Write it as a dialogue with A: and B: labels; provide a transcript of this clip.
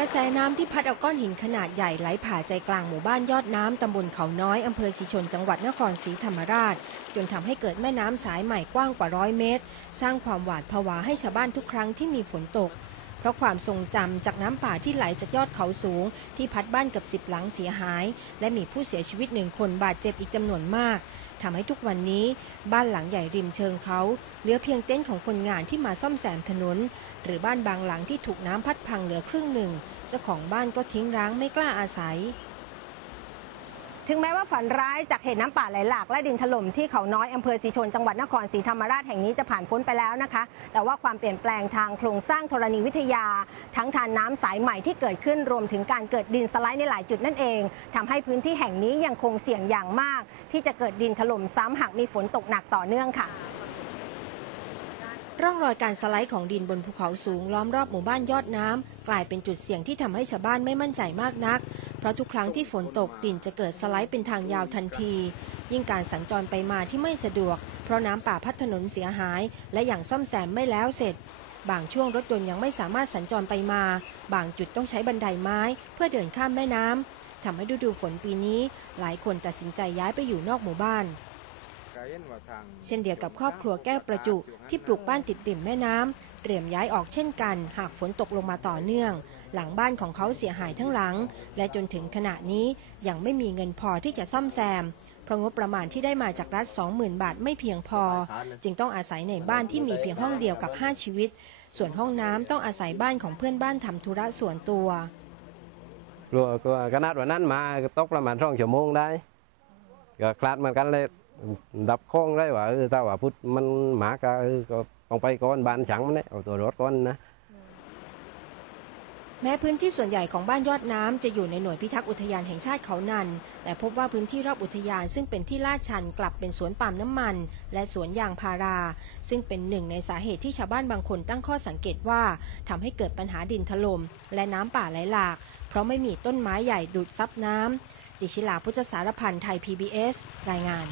A: กระแสน้ำที่พัดเอาก้อนหินขนาดใหญ่ไหลผ่าใจกลางหมู่บ้านยอดน้ำตำบลเขาน้อยอำเภอศรีชนจังหวัดนครศรีธรรมราช จนทำให้เกิดแม่น้ำสายใหม่กว้างกว่าร้อยเมตร สร้างความหวาดผวาให้ชาวบ้านทุกครั้งที่มีฝนตก เพราะความทรงจำจากน้ำป่าที่ไหลจากยอดเขาสูง ที่พัดบ้านเกับสิบหลังเสียหาย และมีผู้เสียชีวิตหนึ่งคนบาดเจ็บอีกจำนวนมาก ทำให้ทุกวันนี้บ้านหลังใหญ่ริมเชิงเขาเหลือเพียงเต็นท์ของคนงานที่มาซ่อมแซมถนน หรือบ้านบางหลังที่ถูกน้ำพัดพังเหลือครึ่งหนึ่ง เจ้าของบ้านก็ทิ้งร้างไม่กล้าอาศัย
B: ถึงแม้ว่าฝันร้ายจากเหตุน้ำป่าไหลหลากและดินถล่มที่เขาน้อยอำเภอสีชนจังหวัดนครศรีธรรมราชแห่งนี้จะผ่านพ้นไปแล้วนะคะ แต่ว่าความเปลี่ยนแปลงทางโครงสร้างธรณีวิทยา ทั้งทานน้ำสายใหม่ที่เกิดขึ้นรวมถึงการเกิดดินสไลด์ในหลายจุดนั่นเองทำให้พื้นที่แห่งนี้ยังคงเสี่ยงอย่างมาก ที่จะเกิดดินถล่มซ้ำหากมีฝนตกหนักต่อเนื่องค่ะ
A: ร่องรอยการสไลด์ของดินบนภูเขาสูงล้อมรอบหมู่บ้านยอดน้ำกลายเป็นจุดเสี่ยงที่ทำให้ชาวบ้านไม่มั่นใจมากนัก เพราะทุกครั้งที่ฝนตกดินจะเกิดสไลด์เป็นทางยาวทันที ยิ่งการสัญจรไปมาที่ไม่สะดวก เพราะน้ำป่าพัดถนนเสียหาย และอย่างซ่อมแซมไม่แล้วเสร็จ บางช่วงรถยนต์ยังไม่สามารถสัญจรไปมา บางจุดต้องใช้บันไดไม้ เพื่อเดินข้ามแม่น้ำทำให้ฤดูฝนปีนี้ หลายคนตัดสินใจย้ายไปอยู่นอกหมู่บ้าน เช่นเดียวกับครอบครัวแก้วประจุที่ปลูกบ้านติดริมแม่น้ำเตรียมย้ายออกเช่นกัน หากฝนตกลงมาต่อเนื่อง หลังบ้านของเขาเสียหายทั้งหลัง และจนถึงขณะนี้ยังไม่มีเงินพอที่จะซ่อมแซมเพราะงบประมาณที่ได้มาจากรัฐ 20,000 บาทไม่เพียงพอ จึงต้องอาศัยในบ้านที่มีเพียงห้องเดียวกับ 5 ชีวิต ส่วนห้องน้ำต้องอาศัยบ้านของเพื่อนบ้านทำธุระส่วนตัว
C: กลัวกลัวขนาดวันนั้นมาตกประมาณสองชั่วโมงได้ก็คลาดเหมือนกันเลย ดับโค้งได้ว่าเออถ้าว่าพุทธมันหมาก็เออก็ต้องไปก่อนบานฉังมันเนี่ยเอาตัวรถก่อนนะ
A: แม้พื้นที่ส่วนใหญ่ของบ้านยอดน้ำจะอยู่ในหน่วยพิทักษ์อุทยานแห่งชาติเขานัน แต่พบว่าพื้นที่รอบอุทยานซึ่งเป็นที่ลาดชันกลับเป็นสวนปาล์มน้ำมัน และสวนยางพารา ซึ่งเป็นหนึ่งในสาเหตุที่ชาวบ้านบางคนตั้งข้อสังเกตว่าทำให้เกิดปัญหาดินถล่มและน้ำป่าไหลหลาก เพราะไม่มีต้นไม้ใหญ่ดูดซับน้ำดิชิลาพุทธสารพันธ์ไทย PBS รายงาน